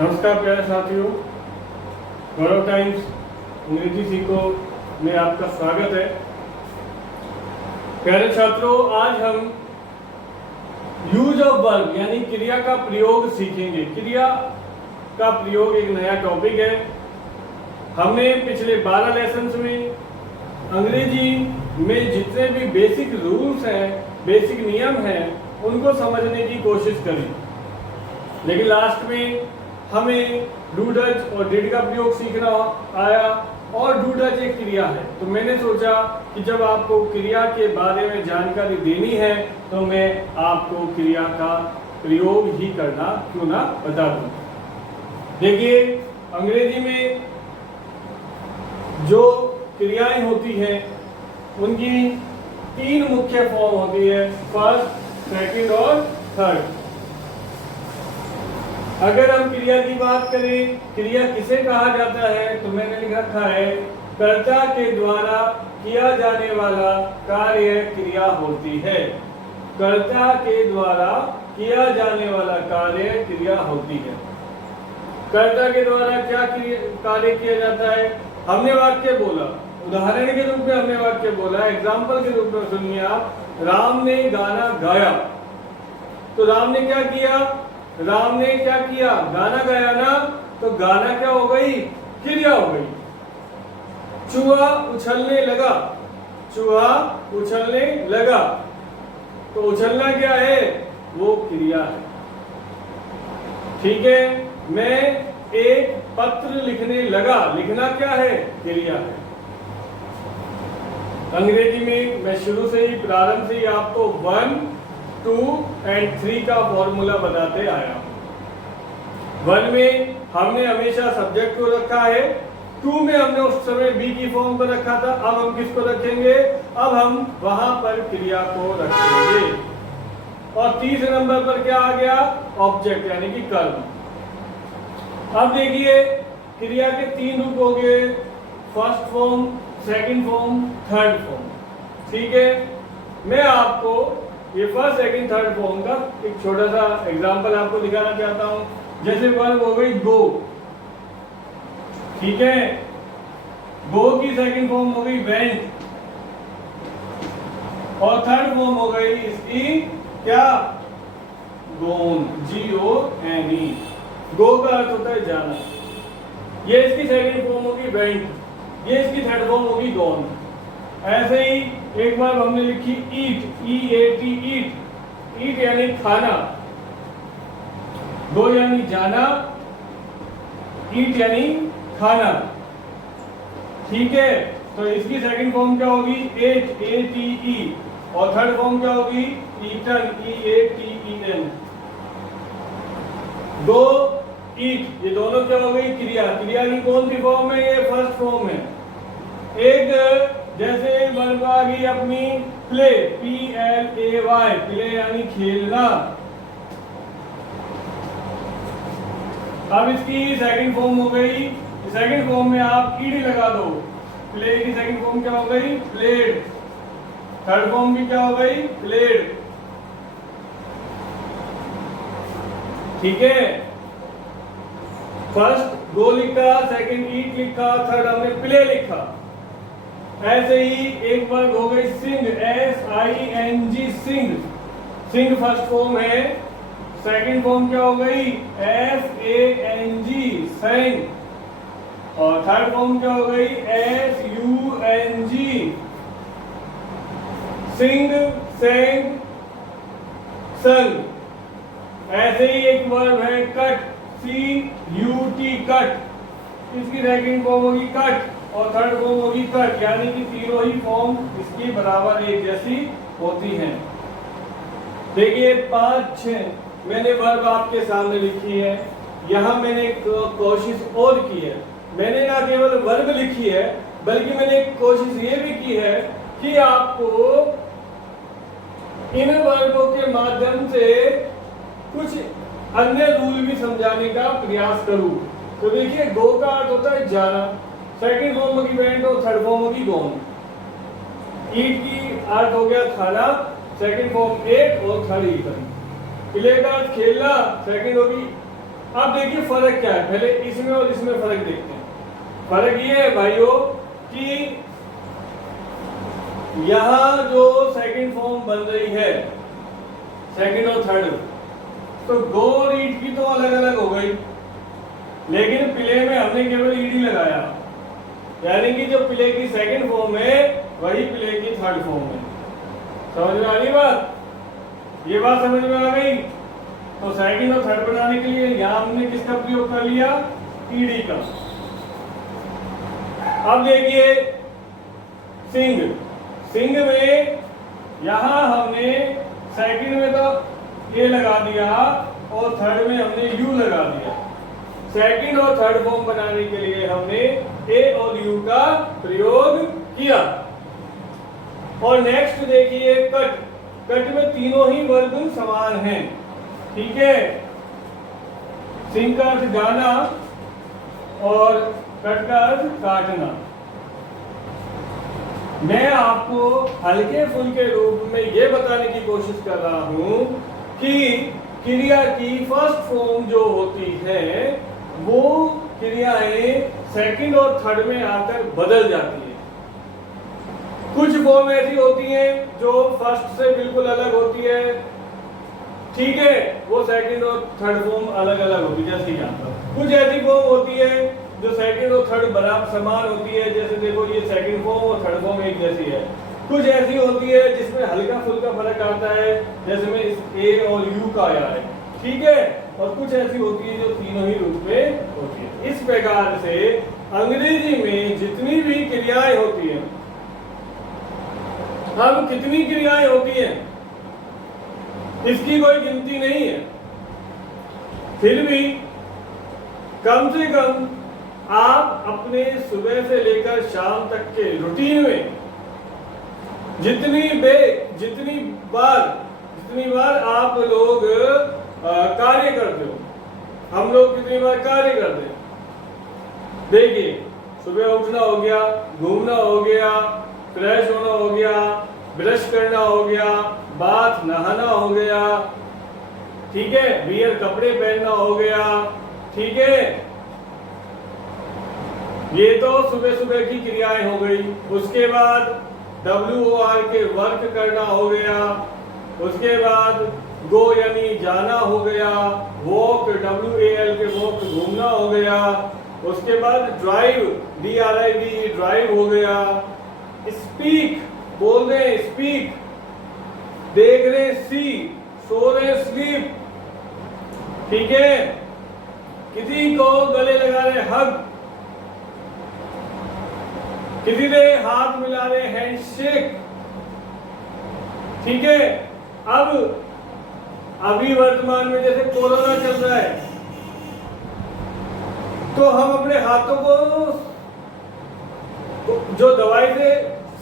नमस्कार प्यारे साथियों, गौरव टाइम्स अंग्रेजी सीखो में आपका स्वागत है। प्यारे छात्रों, आज हम यूज ऑफ वर्ब यानी क्रिया का प्रयोग सीखेंगे। क्रिया का प्रयोग एक नया टॉपिक है। हमने पिछले 12 लेसन्स में अंग्रेजी में जितने भी बेसिक रूल्स हैं, बेसिक नियम हैं, उनको समझने की कोशिश करी, लेकिन लास्ट में हमें डू डज और डिड का प्रयोग सीखना आया और डू डज एक क्रिया है। तो मैंने सोचा कि जब आपको क्रिया के बारे में जानकारी देनी है तो मैं आपको क्रिया का प्रयोग ही करना क्यों ना बता दूं। देखिए, अंग्रेजी में जो क्रियाएं होती हैं उनकी 3 मुख्य फॉर्म होती है, फर्स्ट, सेकंड और थर्ड। अगर हम क्रिया की बात करें, क्रिया किसे कहा जाता है, तो मैंने लिख रखा है कर्ता के द्वारा किया जाने वाला कार्य क्रिया होती है। कर्ता के द्वारा किया जाने वाला कार्य क्रिया होती है। कर्ता के द्वारा क्या कार्य किया जाता है? हमने वाक्य बोला, उदाहरण के रूप में हमने वाक्य बोला, एग्जाम्पल के रूप में सुनिए आप। राम ने गाना गाया, तो राम ने क्या किया? राम ने क्या किया? गाना गाया ना, तो गाना क्या हो गई? क्रिया हो गई। चूहा उछलने लगा, चूहा उछलने लगा, तो उछलना क्या है? वो क्रिया है। ठीक है। मैं एक पत्र लिखने लगा, लिखना क्या है? क्रिया है। अंग्रेजी में मैं शुरू से ही, प्रारंभ से ही आपको 1, 2 और 3 का फॉर्मूला बताते आया। 1 में हमने हमेशा सब्जेक्ट को रखा है, 2 में हमने उस समय बी की फॉर्म पर रखा था। अब हम किसको रखेंगे? अब हम वहां पर क्रिया को रखेंगे। और तीसरे नंबर पर क्या आ गया? ऑब्जेक्ट यानी कि कर्म। अब देखिए, क्रिया के 3 रूप हो गए, first form, second form, third form. ठीक है। मैं आपको ये फर्स्ट, सेकंड, थर्ड फॉर्म का एक छोटा सा एग्जांपल आपको दिखाना चाहता हूं। जैसे वर्ब हो गई गो, ठीक है। गो की सेकंड फॉर्म हो गई वेंट, और थर्ड फॉर्म हो गई इसकी क्या? गोन, GONE। गो का अर्थ होता है जाना। ये इसकी सेकंड फॉर्म होगी वेंट, ये इसकी थर्ड फॉर्म होगी गॉन। ऐसे ही एक बार हमने लिखी ईट, EAT, ईट। ईट यानी खाना, गो यानी जाना, ईट यानी खाना। ठीक है। तो इसकी सेकंड फॉर्म क्या होगी? एट, ATE, और थर्ड फॉर्म क्या होगी? Eaten, EATEN। गो, ईट, ये दोनों क्या हो गई? क्रिया। क्रिया की कौन सी फॉर्म है? ये फर्स्ट फॉर्म है। एक जैसे वर्ब आ गई अपनी प्ले, PLAY, प्ले यानी खेलना। अब इसकी सेकंड फॉर्म हो गई, सेकंड फॉर्म में आप ईडी लगा दो, प्ले की सेकंड फॉर्म क्या हो गई? प्लेड। थर्ड फॉर्म की क्या हो गई? प्लेड। ठीक है। फर्स्ट गो लिखा, सेकंड ईट लिखा, थर्ड हमने प्ले लिखा। ऐसे ही एक वर्ब हो गई सिंग, SING, सिंग। सिंग फर्स्ट फॉर्म है, सेकंड फॉर्म क्या हो गई? SANG, सेंग, और थर्ड फॉर्म क्या हो गई? SUNG, सिंग, सेंग, संग। ऐसे ही एक वर्ब है कट, CUT, कट। इसकी सेकंड फॉर्म होगी कट और थर्ड फॉर्म होगी कट, यानी कि तीनों ही फॉर्म इसकी बराबर एक जैसी होती हैं। देखिए 5, 6 मैंने वर्ब आपके सामने लिखी है। यहाँ मैंने कोशिश और की है, मैंने ना केवल वर्ब लिखी है बल्कि मैंने कोशिश ये भी की है कि आपको इन वर्बों के माध्यम से कुछ अन्य रूल भी समझाने का प्रयास करूं। तो देखिए, गो का अर्थ होता है जाना, सेकंड फॉर्म होगी वेंट और थर्ड फॉर्म होगी गॉन। ईट की अर्थ हो गया खाना, सेकंड फॉर्म एट और थर्ड ईटन। प्ले का अर्थ खेलना, सेकंड होगी अब देखिए फर्क क्या है, पहले इसमें और इसमें फर्क देखते हैं। फर्क ये है भाइयों कि यहां जो सेकंड फॉर्म बन रही है, सेकंड और थर्ड, तो गो और ईट की तो अलग अलग हो गई, लेकिन प्ले में हमने केवल ईडी लगाया, यानी कि जो प्ले की सेकंड फॉर्म है वही प्ले की थर्ड फॉर्म है। समझ में आ रही बात? ये बात समझ में आ गई? तो सेकंड और थर्ड बनाने के लिए यहां हमने किसका प्रयोग कर लिया? ईडी का। अब देखिए सिंग, सिंग में यहां हमने सेकंड में तो ए लगा दिया और थर्ड में हमने यू लगा दिया। सेकंड और थर्ड फॉर्म बनाने के लिए हमने ए और यू का प्रयोग किया। और नेक्स्ट देखिए कट, कट में तीनों ही वर्ग समान हैं, ठीक है। सिंग का अर्थ गाना और कट का अर्थ काटना। मैं आपको हल्के फुल्के रूप में यह बताने की कोशिश कर रहा हूं कि क्रिया की फर्स्ट फॉर्म जो होती है वो क्रियाएं सेकंड और थर्ड में आकर बदल जाती है। कुछ फॉर्म ऐसी होती हैं जो फर्स्ट से बिल्कुल अलग होती है, ठीक है, वो सेकंड और थर्ड फॉर्म अलग अलग होती है। जैसे यहाँ पर कुछ ऐसी फॉर्म होती है जो सेकंड और थर्ड बराबर समान होती है, जैसे देखो ये सेकंड फॉर्म और थर्ड फॉर्म एक जैसी है। कुछ ऐसी होती है जिसमें हल्का फुल्का फर्क आता है, जैसे में ए और यू का आया है, ठीक है। और कुछ ऐसी होती है जो तीनों ही रूप में होती है। इस प्रकार से अंग्रेजी में जितनी भी क्रियाएं होती हैं, हम कितनी क्रियाएं होती हैं इसकी कोई गिनती नहीं है, फिर भी कम से कम आप अपने सुबह से लेकर शाम तक के रूटीन में जितनी बार आप लोग कार्य करते हो, हम लोग कितनी बार कार्य करते हैं। देखिए सुबह उठना हो गया, घूमना हो गया, फ्रेश होना हो गया, ब्रश करना हो गया, बाथ नहाना हो गया, ठीक है, वियर कपड़े पहनना हो गया, ठीक है। ये तो सुबह सुबह की क्रियाएं हो गई। उसके बाद WOR के वर्क करना हो गया, उसके बाद गो यानी जाना हो गया, वॉक WAL के वॉक घूमना हो गया, उसके बाद ड्राइव DRIV ड्राइव हो गया, स्पीक बोल रहे स्पीक, देख रहे सी, सो रहे स्लीप, ठीक है, किसी को गले लगा रहे हग, किसी से हाथ मिला रहे हैंडशेक, ठीक है। अब अभी वर्तमान में जैसे कोरोना चल रहा है तो हम अपने हाथों को जो दवाई से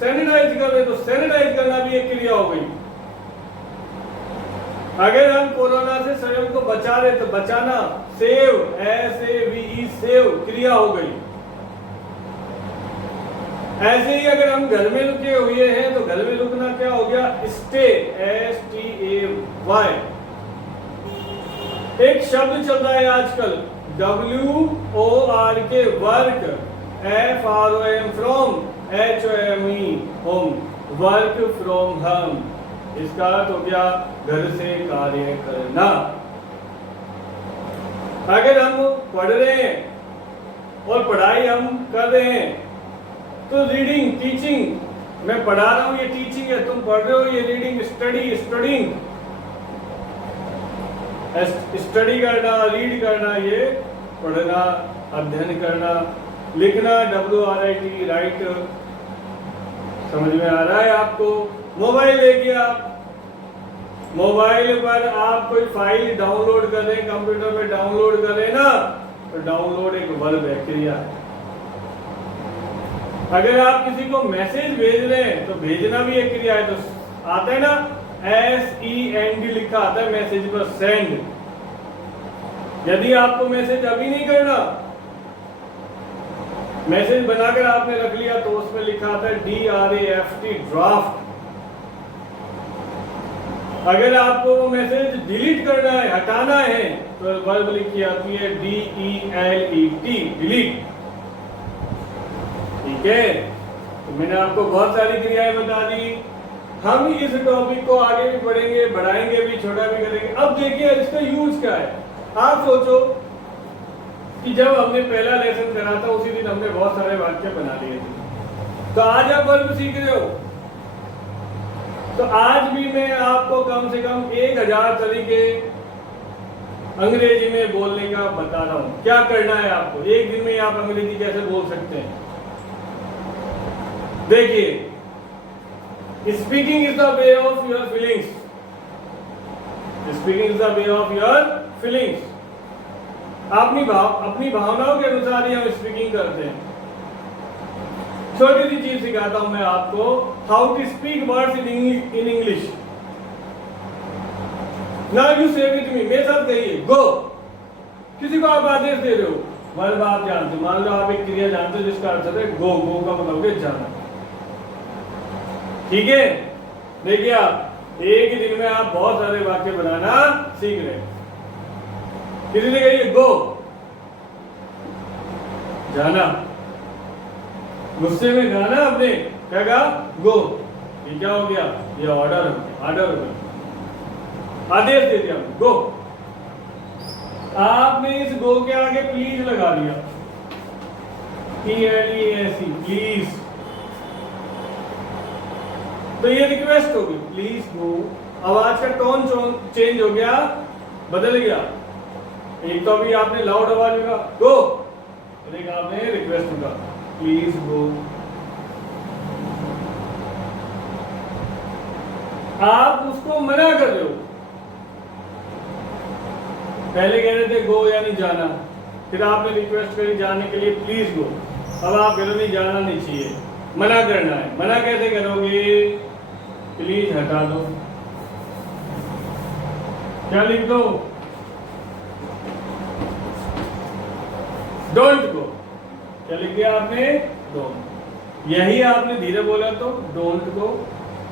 सैनिटाइज कर रहे, तो सैनिटाइज करना भी एक क्रिया हो गई। अगर हम कोरोना से स्वयं को बचा रहे तो बचाना, सेव SAVE सेव क्रिया हो गई। ऐसे ही अगर हम घर में रुके हुए हैं तो घर में रुकना क्या हो गया? Stay STAY। एक शब्द चल रहा है आजकल WOR के work, FROM from, HOME home, work from home. इसका अर्थ हो गया घर से कार्य करना। अगर हम पढ़ रहे हैं और पढ़ाई हम कर रहे हैं तो रीडिंग टीचिंग, मैं पढ़ा रहा हूं ये टीचिंग है, तुम पढ़ रहे हो ये रीडिंग, स्टडिंग, स्टडी करना, रीड करना, ये पढ़ना, अध्ययन करना, लिखना WRIT राइट। समझ में आ रहा है आपको? मोबाइल देखिए, आप मोबाइल पर आप कोई फाइल डाउनलोड कर रहे हैं, कंप्यूटर पे डाउनलोड कर रहे हैं ना, तो डाउनलोड एक वर्ब है, क्रिया है। अगर आप किसी को मैसेज भेज रहे हैं तो भेजना भी एक क्रिया है, तो आता है ना SEND लिखा आता है मैसेज पर, सेंड। यदि आपको मैसेज अभी नहीं करना, मैसेज बनाकर आपने रख लिया तो उसमें लिखा आता है DRAFT ड्राफ्ट। अगर आपको वो मैसेज डिलीट करना है, हटाना है, तो वर्ब लिखी आती है DELET, डिलीट। ठीक है, तो मैंने आपको बहुत सारी क्रियाएं बता दी। हम इस टॉपिक को आगे भी पढ़ेंगे, बढ़ाएंगे भी, छोटा भी करेंगे। अब देखिए इसका यूज क्या है। आप सोचो कि जब हमने पहला लेसन करा था उसी दिन हमने बहुत सारे वाक्य बना लिए थे, तो आज आप वर्ब सीख रहे हो, तो आज भी मैं आपको कम से कम 1000 तरीके अंग्रेजी में बोलने का बता रहा हूं। क्या करना है आपको, एक दिन में आप अंग्रेजी कैसे बोल सकते हैं। देखिए, speaking is the way of your feelings, speaking is the way of your feelings. अपनी भावनाओं के अनुसार ही हम स्पीकिंग करते हैं। छोटी सी चीज सिखाता हूं मैं आपको, how to speak words in English. Now you say with me, मेरे साथ कहिए गो। किसी को आप आदेश दे रहे हो, वर्ब आप जानते हो, मान लो आप एक क्रिया जानते हो जिसका अर्थ है गो, गो का मतलब है जाना। ठीक है, देखिए आप एक ही दिन में आप बहुत सारे वाक्य बनाना सीख रहे हैं। किसी ने कहिए गो, जाना। गुस्से में गाना आपने क्या कहा, गो। ये क्या हो गया, ये ऑर्डर हो गया, आदेश दे दिया गो। आपने इस गो के आगे प्लीज लगा दिया, PLEASE, प्लीज। तो ये रिक्वेस्ट होगी, प्लीज गो। आवाज का टोन चेंज हो गया, बदल गया। एक तो अभी आपने लाउड आवाज में कहा गो, एक आपने रिक्वेस्ट में कहा प्लीज गो। आप उसको मना कर रहे हो। पहले कह रहे थे गो यानी जाना, फिर आपने रिक्वेस्ट करी जाने के लिए प्लीज गो। अब आप कह रहे नहीं, जाना नहीं चाहिए, मना करना है। मना कैसे करोगे, प्लीज हटा दो। क्या लिख दो, डोंट गो। क्या लिख दिया आपने, डोंट। यही आपने धीरे बोला तो डोंट गो,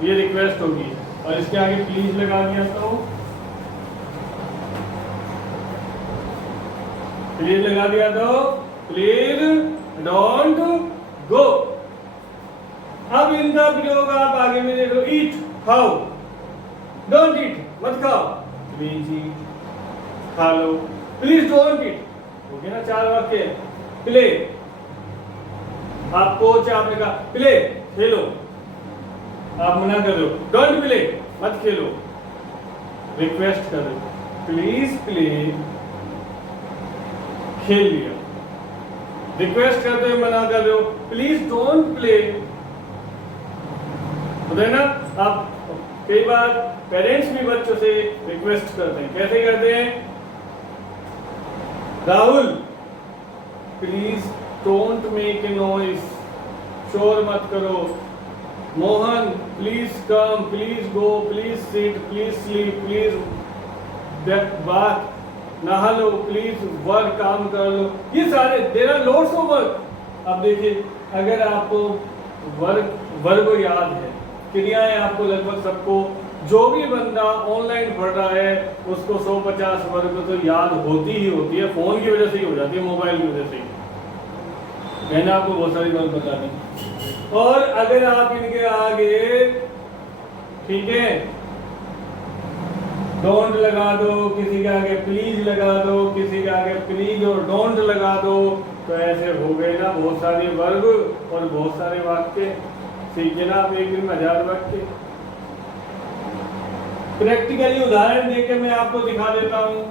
ये रिक्वेस्ट होगी, और इसके आगे प्लीज लगा दिया तो प्लीज लगा दिया तो प्लीज डोंट गो। अब इनका प्रयोग आप आगे में देखो, ईट, खाओ, डोंट ईट, मत खाओ, प्लीज ईट, खा लो, प्लीज डोंट ईट, हो गया ना 4 वाक्य। प्ले, आप कोच, आपने कहा प्ले, खेलो, आप मना कर दो, डोंट प्ले, मत खेलो। रिक्वेस्ट कर दो, प्लीज प्ले, खेल लिया। रिक्वेस्ट करते हुए मना कर रहे हो, प्लीज डोंट प्ले। होता है ना, आप कई बार पेरेंट्स भी बच्चों से रिक्वेस्ट करते हैं। कैसे करते हैं, Rahul please don't make a noise, शोर मत करो। Mohan please come, please go, please sit, please sleep, please बात, नहा लो, प्लीज वर्क, काम कर लो। ये सारे there are loads of work. अब देखिए, अगर आपको वर्ग याद है, क्रियाएं आपको लगभग सबको, जो भी बंदा ऑनलाइन पढ़ रहा है उसको 150 वर्ग तो याद होती ही होती है। फोन की वजह से ही हो जाती है, मोबाइल की वजह से ही। मैंने आपको बहुत सारी बात बता दी। और अगर आप इनके आगे, ठीक है, डोंट लगा दो, किसी के आगे प्लीज लगा दो, किसी के आगे प्लीज और डोंट लगा दो, तो ऐसे हो गए ना बहुत सारे वर्ग और बहुत सारे वाक्य। सीखे ना आप एक दिन में 1000 वाक्य। प्रैक्टिकली उदाहरण देके मैं आपको दिखा देता हूँ।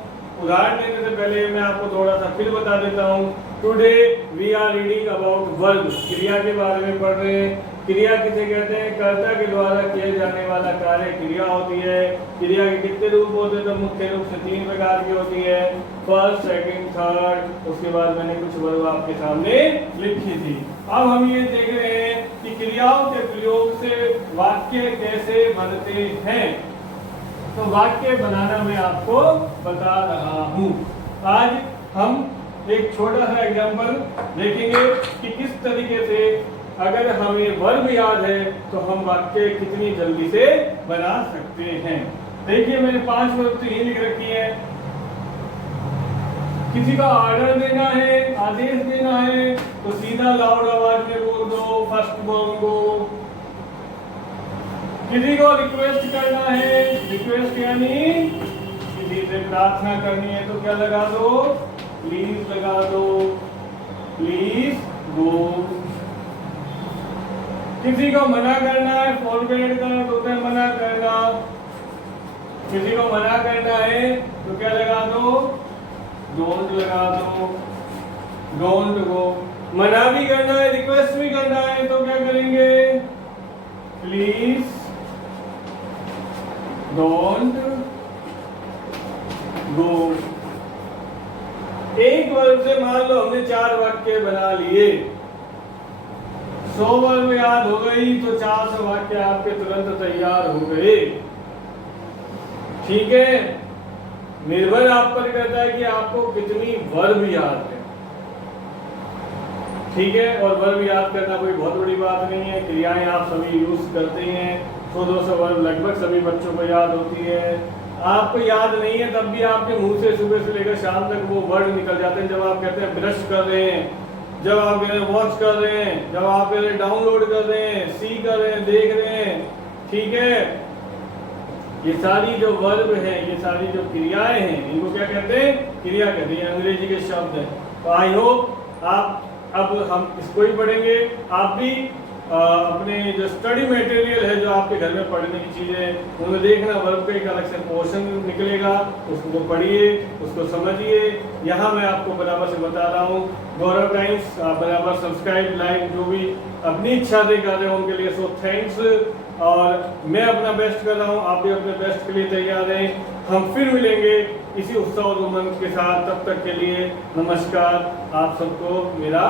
उदाहरण देने से पहले मैं आपको थोड़ा सा फिर बता देता हूँ। Today we are reading about verb, क्रिया के बारे में पढ़ रहे हैं। क्रिया किसे कहते हैं, कर्ता के द्वारा किए जाने वाला कार्य क्रिया होती है। क्रिया के कितने रूप होते हैं, तो मुख्य रूप से 3 प्रकार की होती है, फर्स्ट, सेकंड, थर्ड। उसके बाद मैंने कुछ वर्ब आपके सामने लिखी थी। अब हम ये देख रहे हैं कि क्रियाओं के प्रयोग से वाक्य कैसे बनते हैं। तो वाक्य बनाना मैं आपको बता रहा हूँ। आज हम एक छोटा सा एग्जाम्पल देखेंगे कि किस तरीके से अगर हमें वर्ब याद है तो हम वाक्य कितनी जल्दी से बना सकते हैं। देखिए, मैंने 5 वर्ब तो ये लिख रखी है। किसी का ऑर्डर देना है, आदेश देना है, तो सीधा लाउड आवाज में बोल दो फर्स्ट बोंगो। किसी को रिक्वेस्ट करना है, रिक्वेस्ट यानी किसी से प्रार्थना करनी है, तो क्या लगा दो, प्लीज लगा दो, प्लीज गो। किसी को मना करना है, फॉरबिड करना, तो क्या मना करना। किसी को मना करना है तो क्या लगा दो, डोंट लगा दो, डोंट गो। मना भी करना है, रिक्वेस्ट भी करना है, तो क्या करेंगे, प्लीज डोंट गो। एक वर्ब से मान लो हमने 4 वाक्य बना लिए, 100 वर्ब याद हो गई तो 400 वाक्य आपके तुरंत तैयार हो गए। ठीक है, निर्भर आप पर करता है कि आपको कितनी वर्ब याद है। ठीक है, और वर्ब याद करना कोई बहुत बड़ी बात नहीं है, क्रियाएं आप सभी यूज करते हैं, 100-200 वर्ब लगभग सभी बच्चों को याद होती है। आपको याद नहीं है तब भी आपके मुंह से सुबह से लेकर शाम तक वो वर्ड निकल जाते हैं। जब आप कहते हैं ब्रश कर रहे हैं, जब आप कह रहे हैं वॉच कर रहे हैं, जब आप कह रहे हैं डाउनलोड कर रहे हैं, सी कर रहे हैं, देख रहे हैं। ठीक है, ये सारी जो वर्ब हैं, ये सारी जो क्रियाएं हैं, इनको क्या कहते हैं, क्रिया कहते हैं, अंग्रेजी के शब्द हैं। तो आई होप आप, अब हम इसको ही पढ़ेंगे, आप भी अपने जो स्टडी मटेरियल है, जो आपके घर में पढ़ने की चीजें, उनमें देखना वर्ब का एक अलग से पोर्शन निकलेगा, उसको पढ़िए, उसको समझिए। यहाँ मैं आपको बराबर से बता रहा हूँ, गौरव टाइम्स आप बराबर सब्सक्राइब, लाइक, जो भी अपनी इच्छा से कर रहे हो उनके लिए सो थैंक्स। और मैं अपना बेस्ट कर रहा हूँ, आप भी अपने बेस्ट के लिए तैयार रहें। हम फिर मिलेंगे इसी उत्साह और उमंग के साथ, तब तक के लिए नमस्कार। आप सबको मेरा